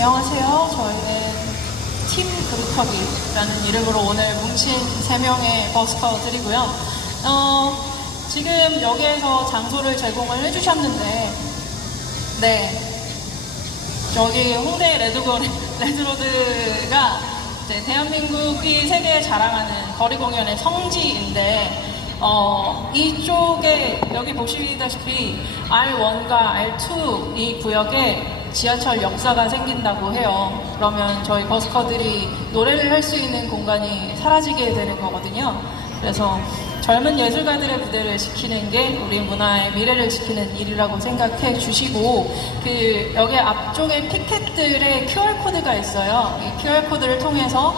안녕하세요. 저희는 팀 그루터기라는 이름으로 오늘 뭉친 3명의 버스커들이고요. 지금 여기에서 장소를 제공을 해주셨는데, 네, 여기 홍대 레드로드가 이제 대한민국이 세계에 자랑하는 거리 공연의 성지인데, 이쪽에 여기 보시다시피 R1과 R2 이 구역에 지하철 역사가 생긴다고 해요. 그러면 저희 버스커들이 노래를 할 수 있는 공간이 사라지게 되는 거거든요. 그래서 젊은 예술가들의 무대를 지키는 게 우리 문화의 미래를 지키는 일이라고 생각해 주시고, 여기 앞쪽에 피켓들의 QR코드가 있어요. 이 QR코드를 통해서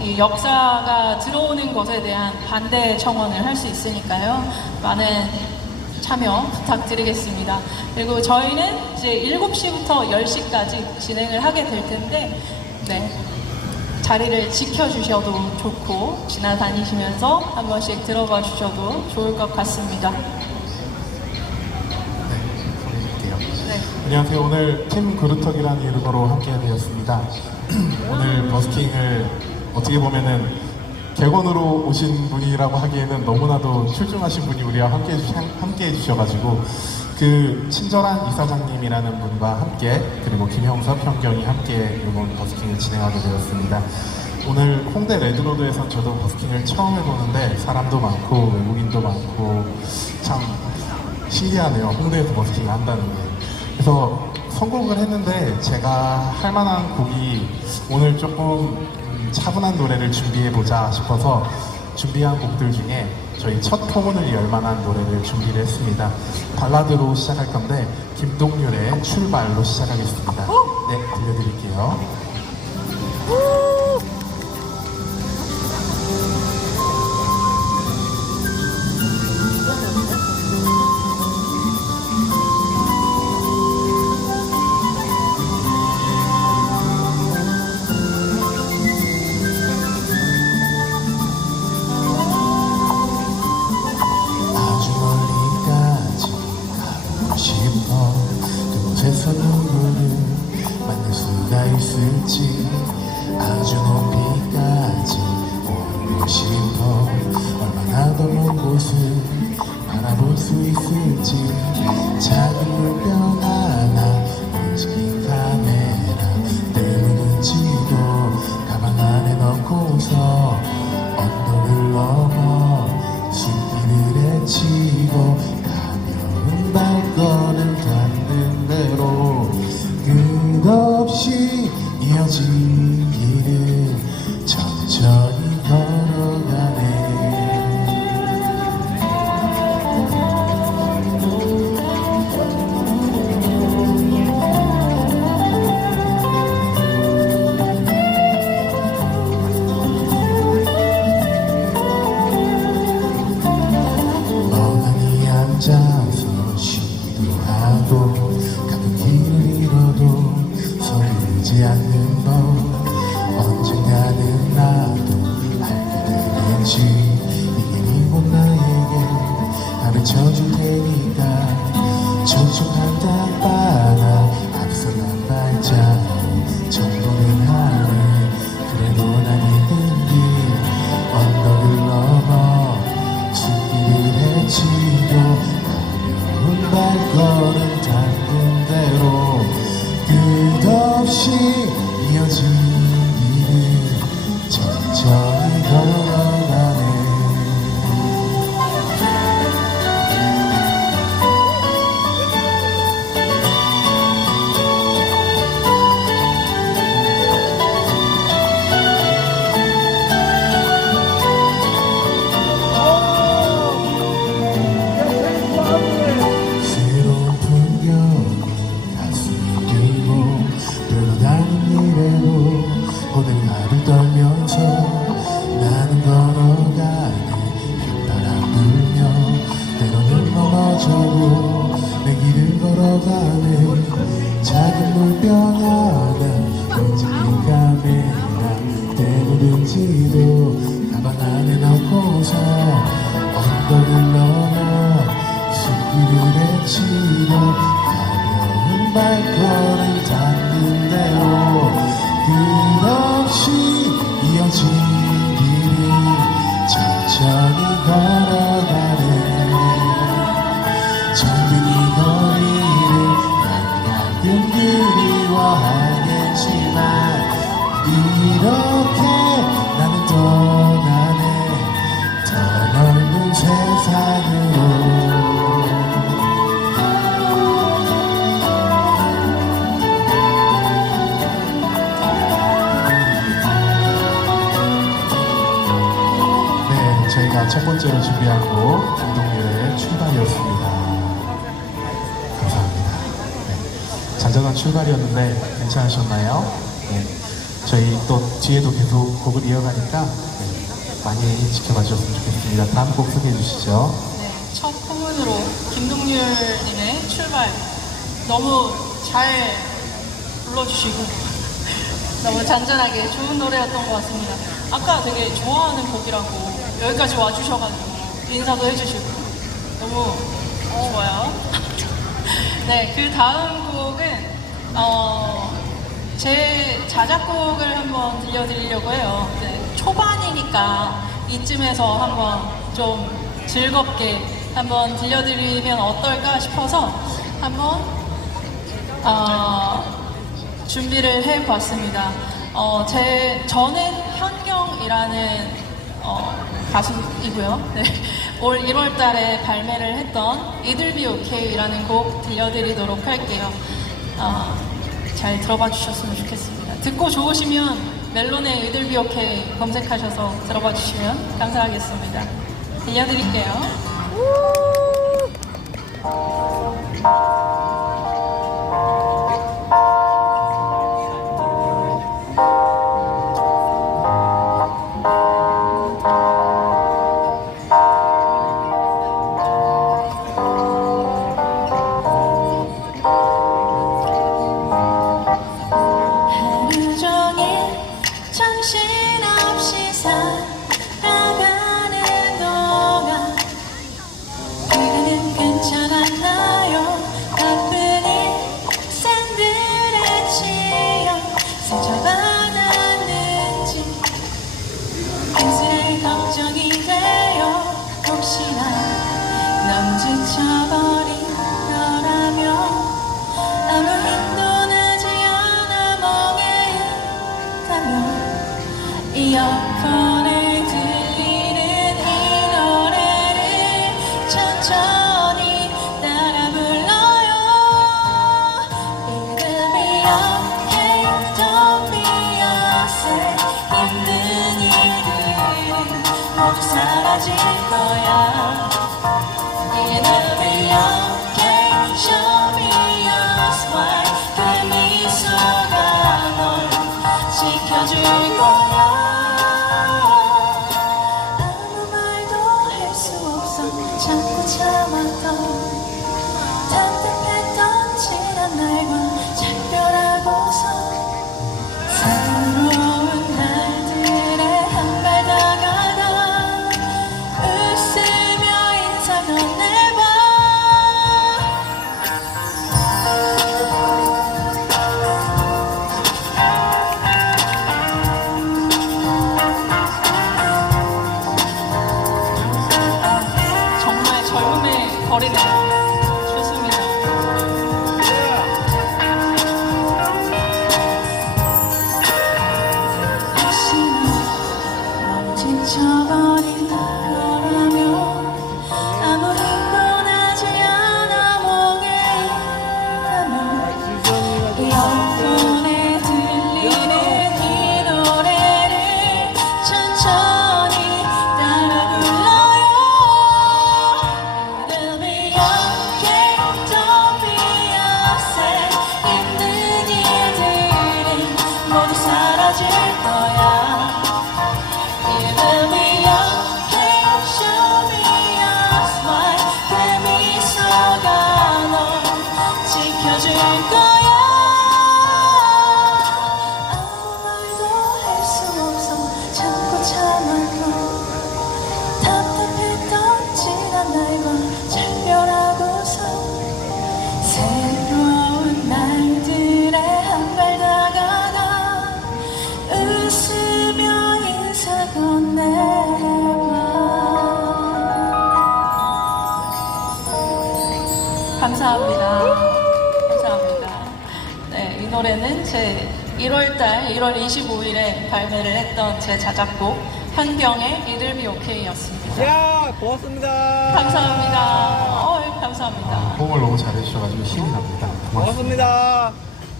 이 역사가 들어오는 것에 대한 반대 청원을 할 수 있으니까요. 많은 참여 부탁드리겠습니다. 그리고 저희는 이제 7시부터 10시까지 진행을 하게 될 텐데, 네, 자리를 지켜주셔도 좋고 지나다니시면서 한 번씩 들어봐 주셔도 좋을 것 같습니다. 네. 안녕하세요. 오늘 팀 그루터기라는 이름으로 함께 되었습니다. 오늘 버스킹을 어떻게 보면은 객원으로 오신 분이라고 하기에는 너무나도 출중하신 분이 우리와 함께 해주셔가지고, 그 친절한 이사장님이라는 분과 함께, 그리고 김형섭, 현경이 함께 이번 버스킹을 진행하게 되었습니다. 오늘 홍대 레드로드에선 저도 버스킹을 처음 해보는데 사람도 많고 외국인도 많고 참 신기하네요. 홍대에서 버스킹을 한다는 게. 그래서 선곡을 했는데 제가 할 만한 곡이 오늘 조금 차분한 노래를 준비해보자 싶어서 준비한 곡들 중에 저희 첫 포문을 열 만한 노래를 준비를 했습니다. 발라드로 시작할 건데 김동률의 출발로 시작하겠습니다. 네, 들려드릴게요. 그곳에서 누구를 만날 수가 있을지, 아주 높이까지 오르고 싶어. 얼마나 더 먼 곳을 바라볼 수 있을지, 작은 물병 하나, 움직인 카메라 때문인지도 가방 안에 넣고서 언덕을 넘어 숲길을 헤치고 가벼운 발걸음 닿는 대로 끝없이 이어진 길을 천천히 걸어가네. 멍하니 앉아서 쉬기도 하고 가끔 길을 잃어도 서두르지 않는 법, 언젠가는 나도 알게 되겠지. 이 길이 곧 나에게 가르쳐줄 테니까 촉촉한 땅바닥 앞서 난 발자국 정도는 하네. 그래도 난 이끈 길 언덕을 넘어 숲길을 헤치고 가벼운 발걸음 닿는 대로 끝없이 이어진 길을 천천히 걸어가네. 새로운 풍경이 가슴이 들고 돌아다닌 미래로 오늘 하루 떨면서 나는 걸어가네. 휘바람 불며 때로는 넘어져도 내 길을 걸어가네. 작은 물병 하나, 움직인 카메라 때문인지도 가방 안에 넣고서 언덕을 넘어 숲길을 헤치고 가벼운 발걸음 닿는 대로 이렇게 나는 떠나네 더 넓은 세상으로. 네, 저희가 첫 번째로 준비한 곡 김동률의 출발이었습니다. 감사합니다. 네, 잔잔한 출발이었는데 괜찮으셨나요? 네, 저희 또 뒤에도 계속 곡을 이어가니까 네, 많이 지켜봐 주셨으면 좋겠습니다. 다음 곡 소개해 주시죠. 네, 첫 포문으로 김동률님의 출발 너무 잘 불러주시고 너무 잔잔하게 좋은 노래였던 것 같습니다. 아까 되게 좋아하는 곡이라고 여기까지 와주셔가지고 인사도 해주시고 너무 좋아요. 네, 그 다음 곡은 제 자작곡을 한번 들려드리려고 해요. 네, 초반이니까 이쯤에서 한번 좀 즐겁게 한번 들려드리면 어떨까 싶어서 한번 준비를 해봤습니다. 저는 현경이라는 가수이고요. 네, 올 1월 달에 발매를 했던 It'll Be OK라는 곡 들려드리도록 할게요. 잘 들어봐 주셨으면 좋겠습니다. 듣고 좋으시면 멜론의 It'll Be OK 검색하셔서 들어봐 주시면 감사하겠습니다. 들려드릴게요. 하루 종일 정신없이 살아가는 동안 그대는 괜찮았나요? 바쁜 일상들에 치여 상처받았는지 그새 걱정이 돼요. 혹시나 너무 지쳐버린 너라면 아무 힘도 나지 않아 멍에 있다면 이어폰에 들리는 이 노래를 천천히 따라 불러요. It'll be okay, don't be upset. 힘든 일들은 모두 사라질 거야. It'll be okay, show me your smile. 그 미소가 널 지켜줄 거야. 아무 말도 할 수 없어 자꾸 참았던 답답했던 지난 날과 작별하고서 새로운 날들에 한 발 다가가 웃으며 인사 건네봐. 정말 젊음의 거리네요. 좋습니다. 혹시나 너무 지쳐버린 너라면 아무 힘도 나지 않아 멍에 있다면 이어폰에 들리는 이 노래를 천천히 따라 불러요. It'll be okay, don't be upset. 힘든 일들은 모두 사라질 거야. It'll be okay, show me your smile. 그 미소가 널 지켜줄 거야. 아무 말도 할 수 없어 참고 참았던 답답했던 지난 날과 작별하고서 새로운 날들에 한 발 다가가 웃으며 인사 건네봐. 감사합니다. 감사합니다. 네, 이 노래는 노래는 제 1월달 1월 25일에 발매를 했던 제 자작곡 한경의 It'll Be OK였습니다. 야, 고맙습니다. 감사합니다. 감사합니다. 호응을 너무 잘해주셔가지고 힘이 납니다. 고맙습니다. 고맙습니다.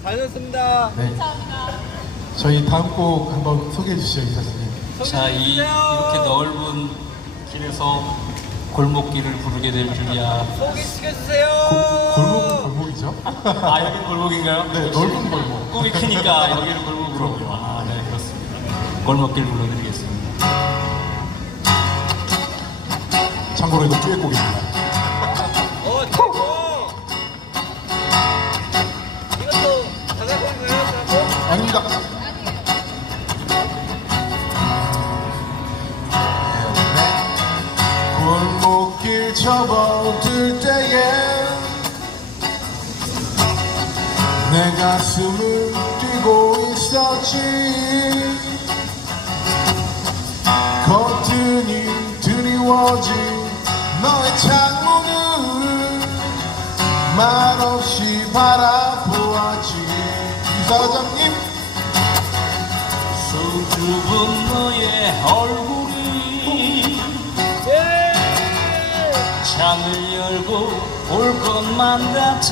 잘 들었습니다. 네. 감사합니다. 저희 다음 곡 한번 소개해 주시죠, 이사장님. 자, 이렇게 넓은 길에서 골목길을 부르게 될 줄이야. 소개시켜주세요. 골목은 골목이죠? 아, 여기 골목인가요? 네, 넓은 골목. 꿈이 크니까 여기를 골목으로. 아, 네, 그렇습니다. 골목길 불러드리겠습니다. 참고로 이거 듀엣곡입니다. 최고. 이것도 자작곡인가요? 자작곡? 아닙니다. 골목길 접어들 때에 내 가슴은 뛰고 있었지. 거뜬히 드리워진 너의 창문을 말없이 바라보았지. 이사장님, 수줍은 너의 얼굴이 창을 열고 볼 것만 같아.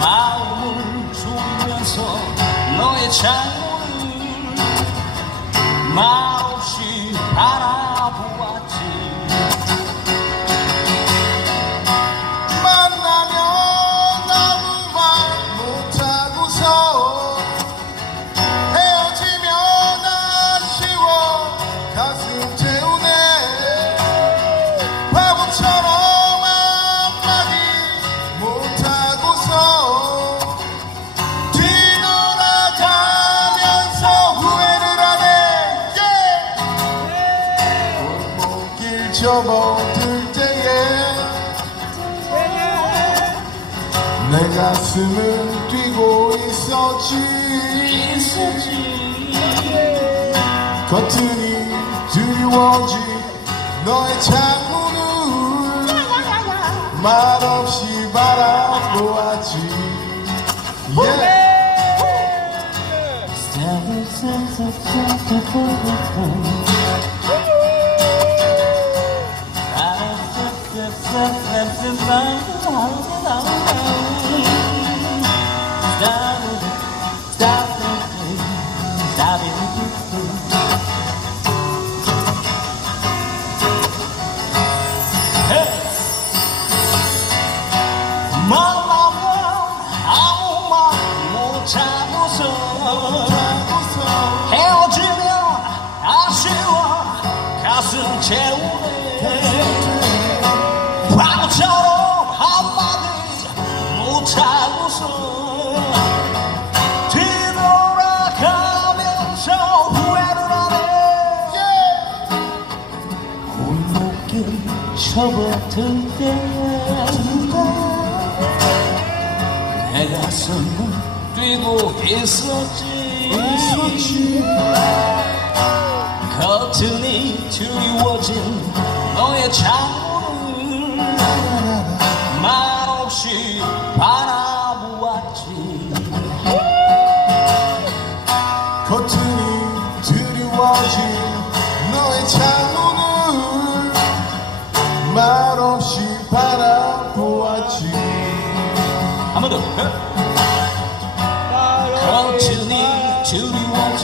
마음을 졸면서 너의 창문을 말없이 바라보았지. 만나면 아무 말 못하고서 헤어지면 아쉬워 가슴 태우네. 바보처럼 한마디 못하고서 뒤돌아가면서 후회를 하네. 골목길 접어들 때에 내 가슴은 뛰고 있었지. 거뜬히 드리워진 너의 창문을 말없이 바라보았지. 만나면 아무 말 못하고서 헤어지면 아쉬워 가슴 채우네. 바보처럼 한마디 못하고서 뒤돌아가면서 후회를 하네. 골목길 접어들 때에 내 가슴은 뛰고 있었지. 거뜬히 드리워진 너의 창문을 말없이 바라보았지. 거뜬히 드리워진 너의 창문을 말없이 바라보았지. 한 번 더. 거뜬히 드리워진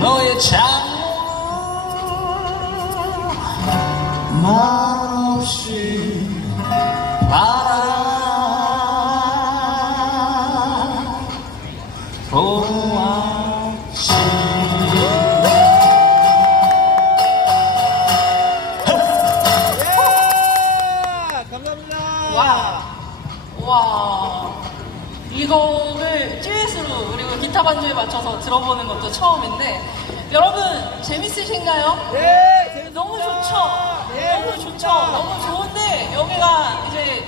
너의 창문을 말없이 바라보았지. 감사합니다. 와, 이 곡을 듀엣으로 그리고 기타 반주에 맞춰서 들어보는 것도 처음인데 여러분 재밌으신가요? 네, 재밌습니다. 너무 좋죠? 네, 너무 좋죠? 너무 좋은데 여기가 이제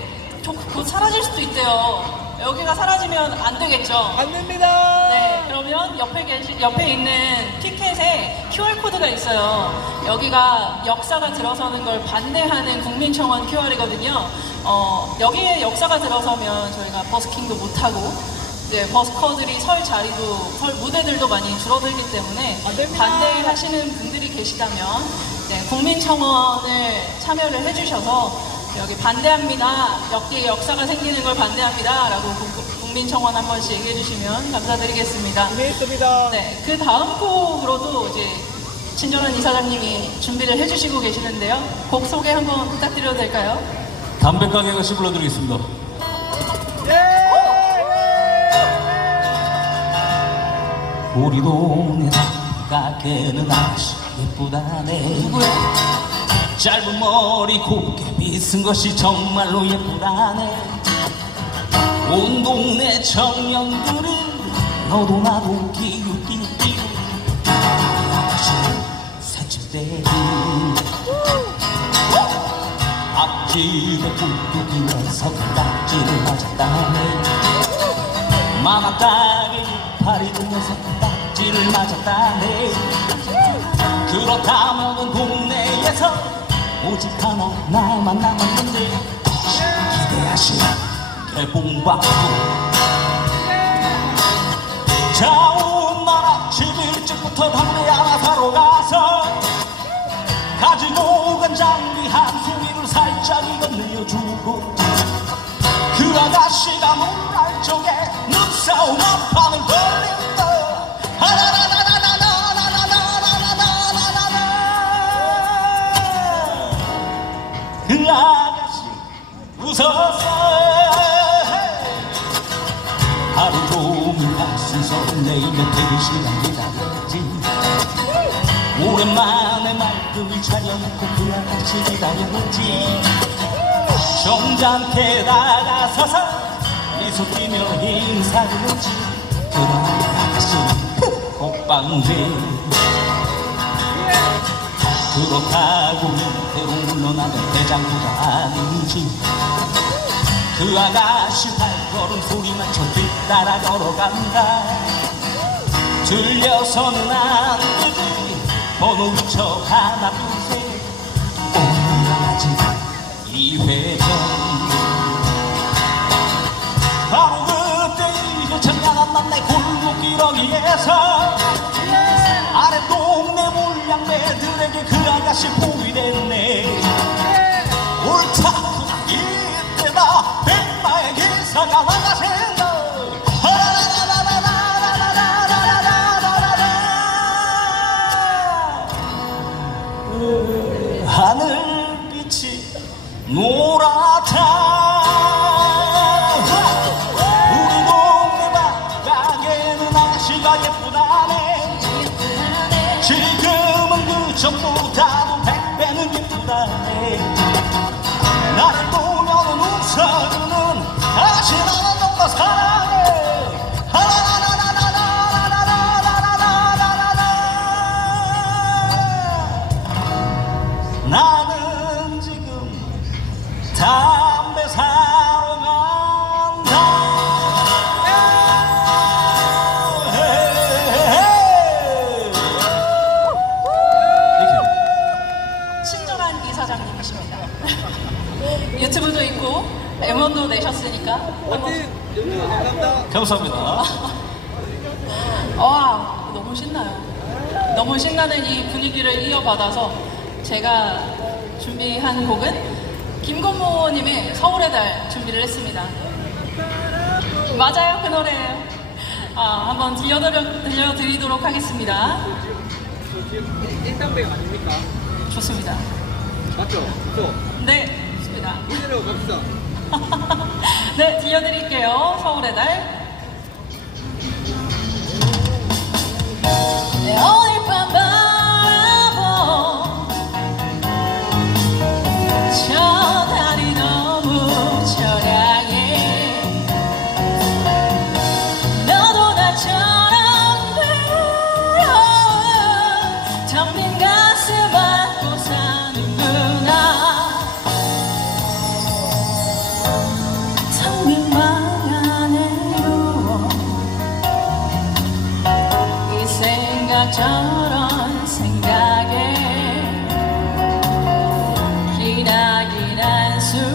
곧 사라질 수도 있대요. 여기가 사라지면 안 되겠죠? 안 됩니다. 네, 그러면 옆에 있는 티켓에 QR코드가 있어요. 여기가 역사가 들어서는 걸 반대하는 국민청원 QR이거든요. 여기에 역사가 들어서면 저희가 버스킹도 못하고 이제 버스커들이 설 자리도 설 무대들도 많이 줄어들기 때문에 안 됩니다. 반대하시는 분들이 계시다면 국민청원을 참여를 해주셔서 여기 반대합니다. 여기에 역사가 생기는 걸 반대합니다라고 국민청원 한 번씩 얘기해 주시면 감사드리겠습니다. 준비했습니다. 네, 그 다음 곡으로도 이제 친절한 이사장님이 준비를 해주시고 계시는데요. 곡 소개 한번 부탁드려도 될까요? 담배가게 같이 불러드리겠습니다. 우리 동네 가게는 아주 예쁘다네. 누구요? 짧은 머리 곱게 빗은 것이 정말로 예쁘다네. 온 동네 청년들은 너도 나도 기웃기웃기웃 새침대기 앞집에 뚝뚝이면서 딱지를 맞았다네. 마마땅에 팔이 들면서 딱지를 맞았다네. 그렇다면 동네에서 오직 하나 나만 남았는데 기대하시 개봉받고 자온 날 아침 일찍부터 담배 하나 사러 가서 가지고 간 장비 한 송이를 살짝 건네어주고 그 아가씨가 놀랄 적에 눈싸움 한판을 벌린다. 그 아가씨 웃었어. 하루 종일 가슴 설레이며 퇴근 시간 기다렸지. 오랜만에 말끔히 차려놓고 그 아가씨 기다렸지. 점잖게 다가서서 미소 띠며 인사를 했지. 그런 아가씨는 호빵대. 그렇다고 밑으로 물러나는 대장부가 아니지. 그 아가씨 발걸음 소리만 저 뒤따라 걸어간다. 들려서는 안 되지. 번호 위쳐 하나 둘셋 오늘까지 2회전. 바로 그때 이제 청량한 남네 골목기러기에서 아래 동네 물량매들에게 그 아가씨 보이됐네. 옳다 이때다 백마의 기사가 나가신다. 하늘빛이 노랗다. 우리 동네 가게는 아가씨가 예쁘다네. 지금은 그 전보다도 100배는 예쁘다네. 나를 보면 웃어주는 아가씨 나는 너무 사랑해. 나는 지금 담배 사러 간다. 친절한 이사장님이십니다. 유튜브도 있고 음원도 내셨으니까 한번. 감사합니다. 감사합니다. 와, 너무 신나요. 너무 신나는 이 분위기를 이어받아서 제가 준비한 곡은 김건모님의 서울의 달 준비를 했습니다. 맞아요, 그 노래예요. 한번 들려드리도록 하겠습니다. 일당백 아닙니까? 좋습니다. 맞죠? 그죠? 네, 좋습니다. 이대로 갑시다. 네, 들려드릴게요. 서울의 달. 네, 오늘 밤 바라본 저 달이 너무 처량해. 너도 나처럼 외로운 텅빈 가슴 안고 사는구나. 텅빈 방 안으로 이 생각 저런 생각에 기나긴 한숨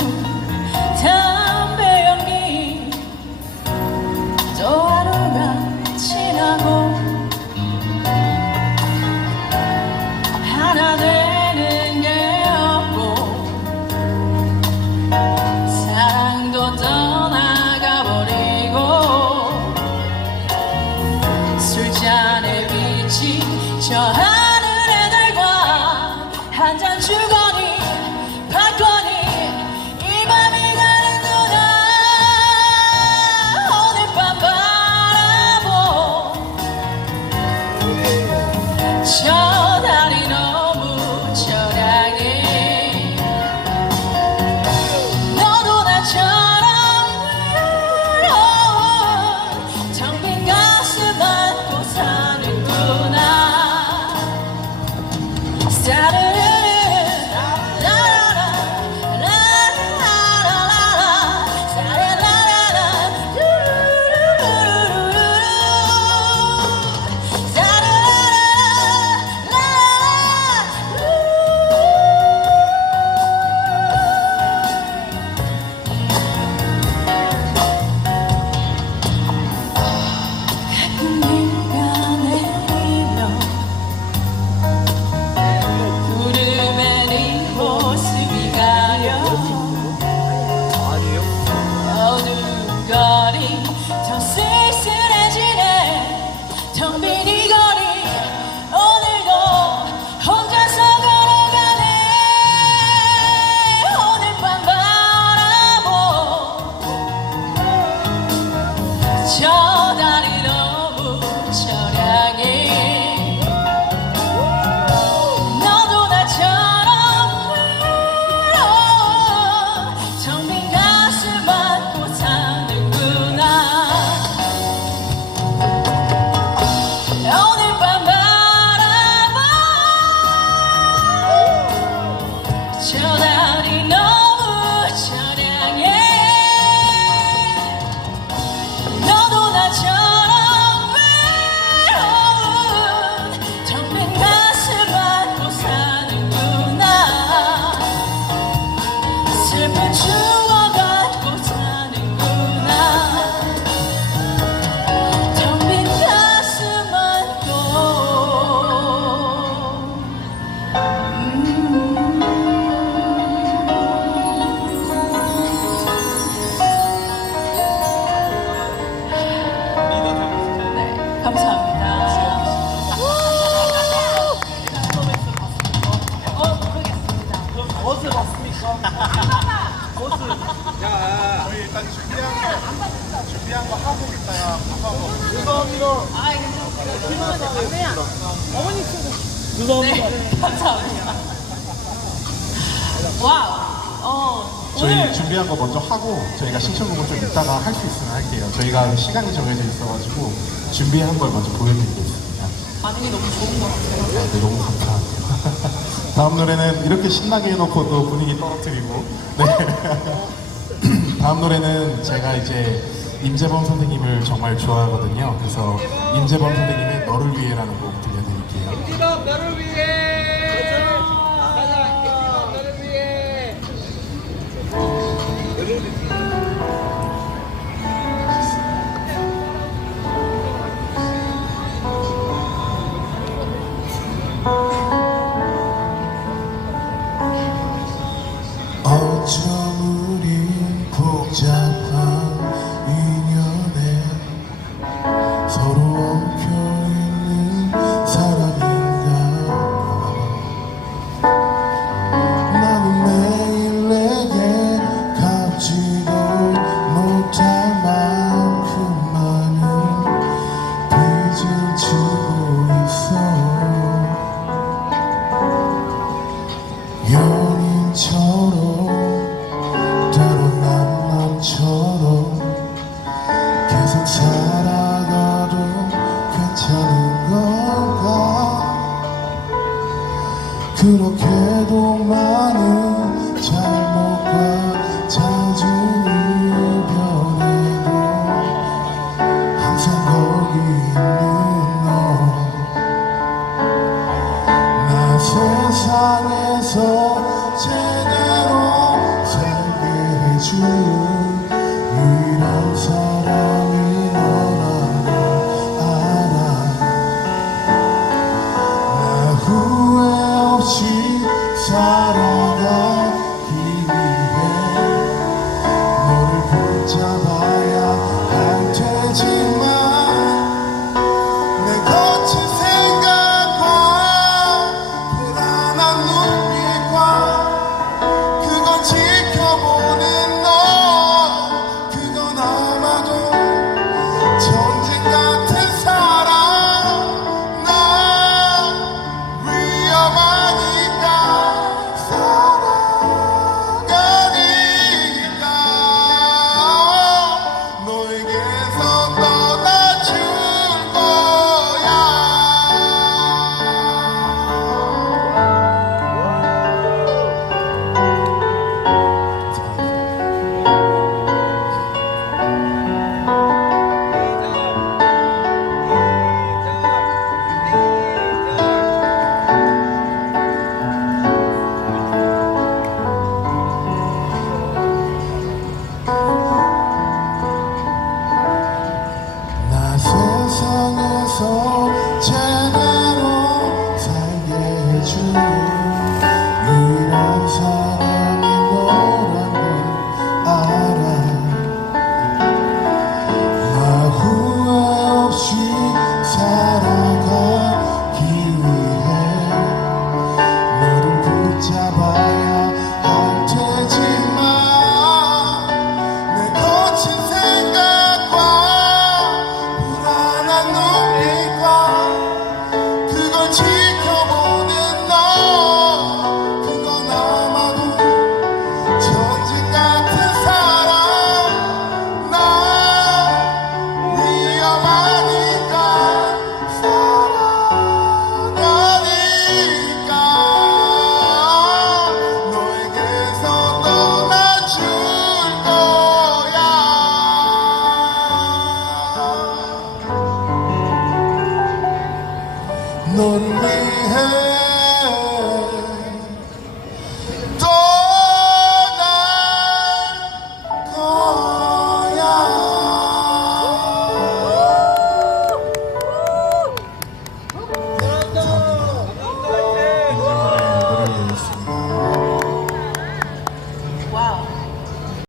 저 달이 너무 처량해 너도 나처럼 외로워 텅빈 가슴 안고 사는구나 오늘 밤 바라봐 저 달이 너무 처량해 너도 나처럼 외로운 텅빈 가슴 안고 사는구나 슬픈 추억 안고 사는구나 텅빈 가슴 안고 네, 감사합니다. 모르겠습니다. 버스 봤습니까? 야, 저희 일단 준비한 거 하고 있다가 죄송합니다. 네, 감사합니다. 와우. 저희 오늘 준비한 거 먼저 하고 저희가 신청곡을 좀 이따가 할 수 있으면 할게요. 저희가 시간이 정해져 있어가지고 준비한 걸 먼저 보여드리겠습니다. 반응이 너무 좋은 것 같아요. 네, 너무 감사합니다. 다음 노래는 이렇게 신나게 해놓고 또 분위기 떨어뜨리고 네. 다음 노래는 제가 이제 임재범 선생님을 정말 좋아하거든요. 그래서 임재범 선생님의 너를 위해라는 곡 들려드릴게요. 김지범 너를 위해. 가자, 김지범 너를 위해. 어쩜 우린 복잡한 인연에 서로 엉켜있는 사람인가 나는 매일 내게 갚지도 못할 만큼 많은 빚을 지고 있어 연인처럼 때론 남남처럼 계속 살아가도 괜찮은 건가 그렇게